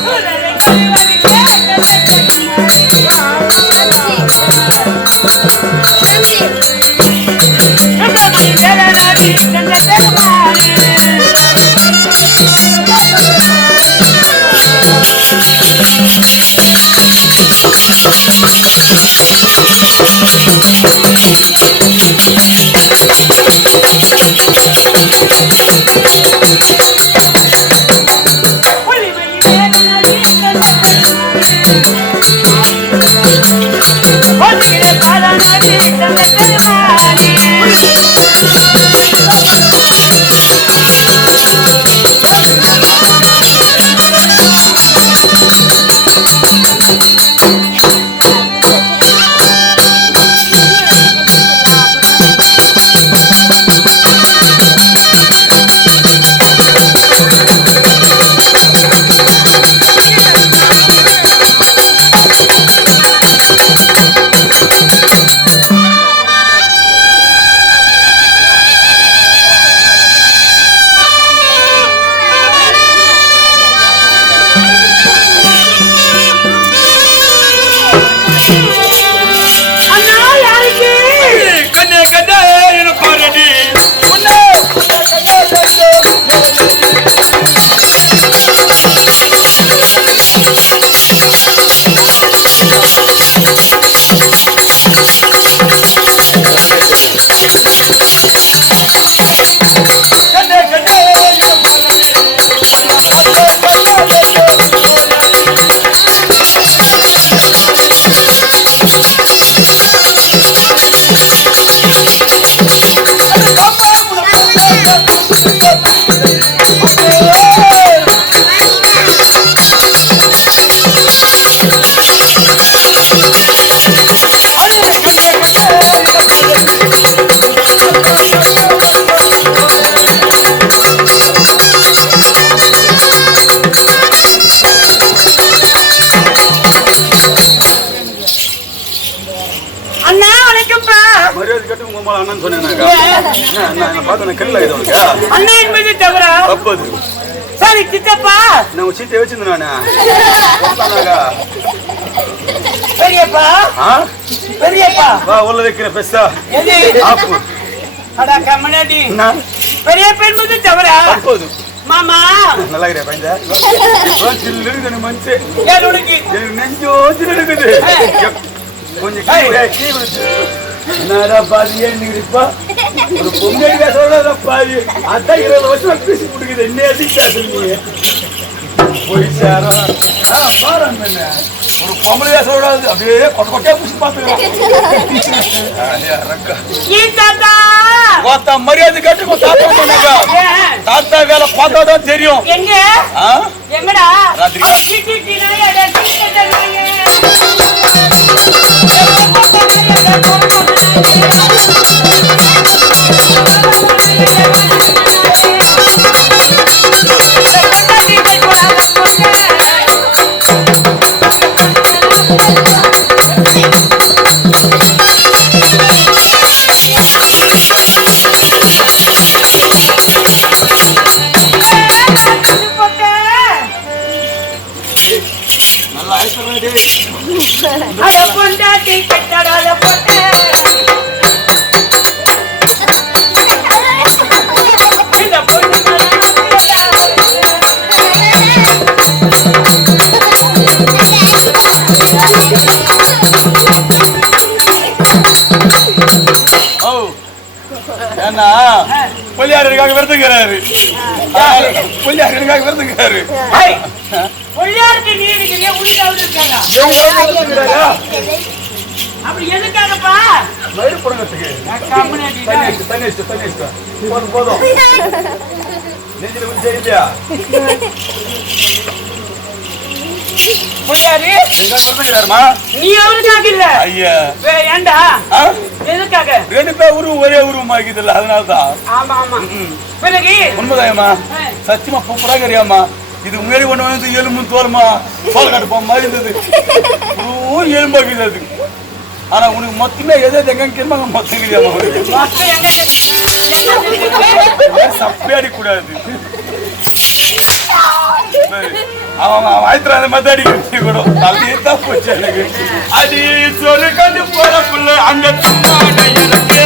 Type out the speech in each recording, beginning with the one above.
Hola. பார்த்து கண்ணில் ஆகுது உனக்கு அண்ணன் என்பது தவிர தப்பது. சரி சித்தப்பா. நான் சீட்டை வச்சிருந்தேன் பெரியப்பா. பெரியப்பா. வா உள்ள வைக்கிற எது? ஆப்பு. அடா கம்மனாடி என்ன? பெரியப்பா என்பது தவிர தப்பது. மாமா. நல்லா இருக்கிற பையன் சில்லு இருக்குது மனுச்சு எனக்கு நெஞ்சோ கொஞ்சம். என்னடா பாதி ஏன்னுப்பா ஒரு பொங்கல் சொல்றத பாதி. அதான் இருபது வருஷம் பேசி கொடுக்குது என்ன எதுக்கு பேசுறீங்க போய் சேரா. பாரு அண்ணே. ஒரு பொம்பளையா சொல்றாது அப்படியே கொட்ட கொட்டையா புடிச்சு பாத்துக்கலாம் பார்த்தா மரியாதை கேட்டு தாத்தா சொன்னாங்க? தாத்தா வேலை பார்த்தா தான் தெரியும். எங்க? எங்கடா? ராத்திரி. பொல்லியாரனுக்காக விருதுங்கிறாரு பொல்லியாரனுக்காக விருதுங்கிறாரு அப்படி எதுக்காகப்பா? மயிறு புடங்கத்துக்கு கம்முனாடி தண்ணி வச்சு தண்ணி வச்சு தண்ணி வச்சு போதும் போதும். நெஞ்சில சரியா பொள்ளையாரு எங்க விருதுங்கிறாருமா நீ அவனுக்காக இல்ல. ஐயா. வே- ஏன்டா ஆ? எதுக்காக? ரெண்டு பேர் உருவம் ஒரே உருவமா இருக்குதுல்ல அதனால தான் ஆமா. ஆமா பிறகு? உண்மைதாயம்மா. சத்தியமா சூப்பராக தெரியாமா இது முன்னாடி ஒண்ணு வந்து எலும்பு தோலுமா? கட்டுப்பா மாதிரி இருந்தது. ஒரு ஆனா உனக்கு மொத்தமே எது எங்க கிரும்பாங்க மொத்தம் கிடையாது கூடாது. அவன் அவன் ஆயிரத்தி அந்த மாதிரி அடிக்க கூட. தலையே தான் போச்சு எனக்கு. அடி சொல்லு கண்டு போற புள்ள அங்க சும்மா எனக்கு.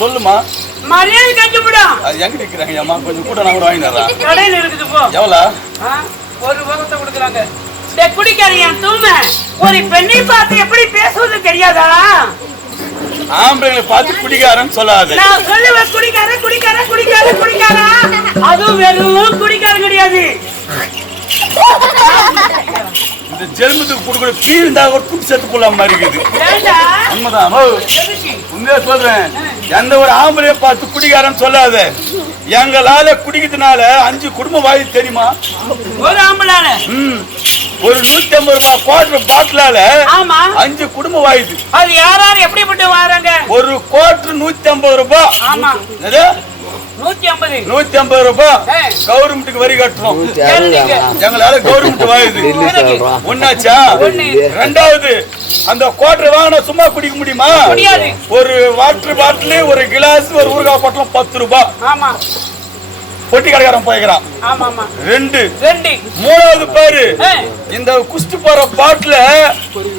சொல்லுமா? மரியாதை கட்டுப்படும் அது எங்க நிக்கிறாங்க அம்மா கொஞ்சம் கூட நான் கூட வாங்கி தரேன் கடையில் இருக்குது போ. எவ்வளோ? ஆ, ஒரு முகத்தை கொடுக்குறாங்க. டேய் குடிக்காரன் என் தூமை. ஒரு பெண்ணை பார்த்து எப்படி பேசுவது தெரியாதா? ஆம்பளைங்களை பார்த்து குடிக்காரன்னு சொல்லாது. நான் சொல்லுவேன் குடிக்கார குடிக்கார குடிக்கார குடிக்காரா அதுவும் வெறும் குடிக்காரன் கிடையாது. இந்த ஜென்மத்துக்கு கொடுக்குற பீர் இருந்தா ஒரு துட்டு செத்து போலாம் மாதிரி இருக்குது. உண்மைதான்? உண்மையா சொல்றேன். எந்த ஒரு ஆம்பளைய பார்த்து குடிக்காரன்னு சொல்லாத. எங்களால குடிக்கிறதுனால அஞ்சு குடும்ப வாயு தெரியுமா? ஒரு ஆம்பளான ம். ஒரு நூத்தி ஐம்பது ரூபாய் குவார்டர் பாட்டிலால அஞ்சு குடும்ப வாயுது அது யார் யார் எப்படிப்பட்டு வராங்க? ஒரு குவார்டர் நூத்தி ஐம்பது ரூபாய். ஆமா? நூத்தி ஐம்பது. நூத்தி ஐம்பது ரூபாய். கவர்மெண்ட்டுக்கு வரி கேளுங்க. எங்களால கவர்மெண்ட் வாயுது. ஒன்னாச்சா? ஒண்ணு. ரெண்டாவது அந்த குவார்டர் வாங்கினா சும்மா குடிக்க முடியுமா? முடியாது. ஒரு வாட்டர் பாட்டில் ஒரு கிளாஸ் ஒரு ஊறுகாய் பாட்டிலும் பத்து ரூபாய் ஆமா. பொட்டி கடைக்காரன் போய்க்கிறான். ஆமா ஆமா ரெண்டு. ரெண்டு. மூணாவது பாரு. இந்த குஸ்து போற பாட்டில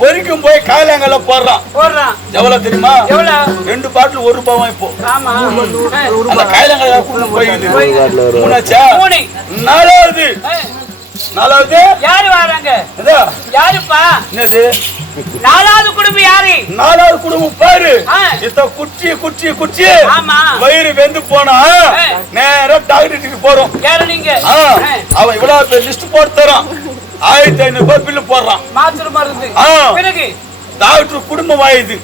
பொறிக்கும் போய் காயலாங்கல்ல போடுறான். போடுறான். எவ்வளவு தெரியுமா? ரெண்டு பாட்டில் ஒரு ரூபாய் இப்போ அந்த காயலாங்கல்ல கூட்டு போயிடுது மூணாச்சா? மூணு. நாலாவது. நாலாவது. யாரு வராங்க? இதா, யாருப்பா? என்னது? நாலாவது குடும்பம் யாரு? நாலாவது குடும்பம் பாரு. இத்த குச்சி குச்சி குச்சி. ஆமா. வயிறு வெந்து போனா. நேரா டாக்டர் போறோம். யாரு நீங்க? அவன் இவ்வளவு பேர் லிஸ்ட் போட்டு தரான். ஆயிரத்தி ஐநூறு ரூபாய் பில்லு போடுறான். மாத்திரை மருந்து. பிறகு? டாக்டர் குடும்பம் வாயுது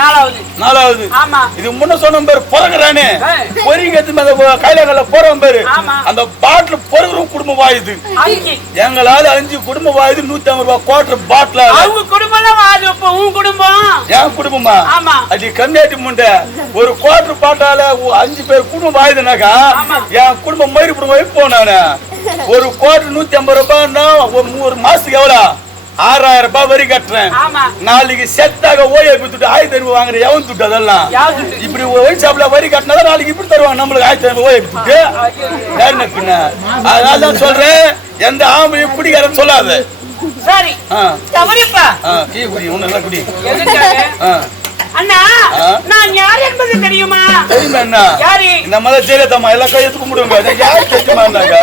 நாலாவது. நாலாவது. ஆமா. இது முன்ன சொன்ன பேரு பிறகுறானே. பொறிங்கிறது கையில போறோம் பேரு. ஆமா. அந்த பாட்டில் பொறுகிறோம் குடும்பம் வாயுது எங்களால அஞ்சு குடும்பம் வாயுது நூத்தி ஐம்பது ரூபாய் குவார்டர் பாட்டில் அவங்க குடும்பம் உன் குடும்பம். என் குடும்பமா. அது கம்மியாட்டி முண்டை. ஒரு குவார்டர் பாட்டால அஞ்சு பேர் குடும்பம் வாயுதுனாக்கா. என் குடும்பம் மயிறு குடும்பம் நானு. ஒரு குவார்டர் நூத்தி ஐம்பது ரூபாய்னா ஒரு மாசத்துக்கு எவ்வளவு ஆறாயிரம் ரூபாய் வரி கட்டுறேன். நாளைக்கு செத்தாக ஓயை வித்துட்டு ஆயிரத்தி ஐநூறு வாங்குற எவன் துட்டு அதெல்லாம்? இப்படி ஒயின் ஷாப்ல வரி கட்டினா நாளைக்கு இப்படி தருவாங்க. நம்மளுக்கு ஆயிரத்தி ஐநூறு ஓயை வித்துட்டு யாரு நக்குன அதனால தான் சொல்றேன். எந்த ஆம்பளையும் குடிக்காரன்னு சொல்லாத. சரி. குடி நல்லா குடி. அண்ணா. நான் யார் என்பது தெரியுமா? தெரியுமா என்ன யாரு? இந்த மாதிரி ஜெயலலிதா எல்லா கையெழுத்து கும்பிடுங்க எனக்கு யாரு தெரியுமா இருந்தாங்க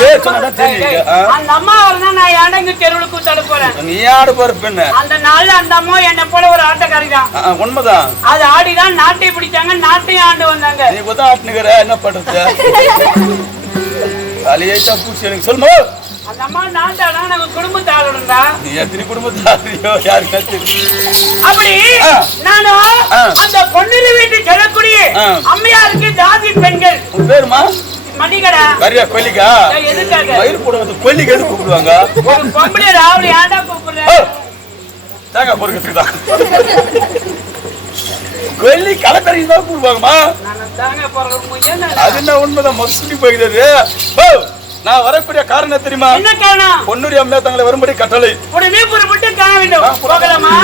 பேர் சொன்னா டேய், தெரியுங்க டேய், அந்த அம்மா நான் இடங்கு தெருவுக்கு தட போறேன்? நீ ஆடு போற பெண்ணு? அந்த நாள்ல அந்த அம்மா என்ன போல ஒரு ஆட்டக்காரி தான் உண்மைதான். அது ஆடிதான் நாட்டை பிடிச்சாங்க நாட்டையும் ஆண்டு வந்தாங்க. நீ கூட ஆட்டுனுக்கிற என்ன பண்றது? அலியேச்சா பூச்சி எனக்கு சொல்லுமா அந்த அம்மா நாட்டாதான் நாங்க குடும்பத்தை ஆளுடா நீ எத்தனை குடும்பத்தாரியோ யாருக்கா தெரியும்? அப்படி. நானும். அந்த பொன்னிரு வீட்டு செல்லக்கூடிய. அம்மையாருக்கு ஜாதி பெண்கள். உன் பேருமா? மணிகடா. கரியா கொல்லிக்கா? எதுக்காக? மயிர் போடுவது கொல்லிக்கு எது கூப்பிடுவாங்க. ஒரு பொம்பளை ராவடி ஏன்டா கூப்பிடுற? ஓ, தேங்காய் பொறுக்கிறதுக்கு தான் கொல்லி கலக்கரைக்கு தான் கூப்பிடுவாங்கம்மா. நான் அது என்ன உண்மைதான்? மொசுடி போகிறது நான் வரக்கூடிய காரணம் தெரியுமா? என்ன காரணம்? பொன்னூரி அம்மையா தங்களை வரும்படி கட்டளை. உடனே புறப்பட்டு காண வேண்டும். போகலாமா?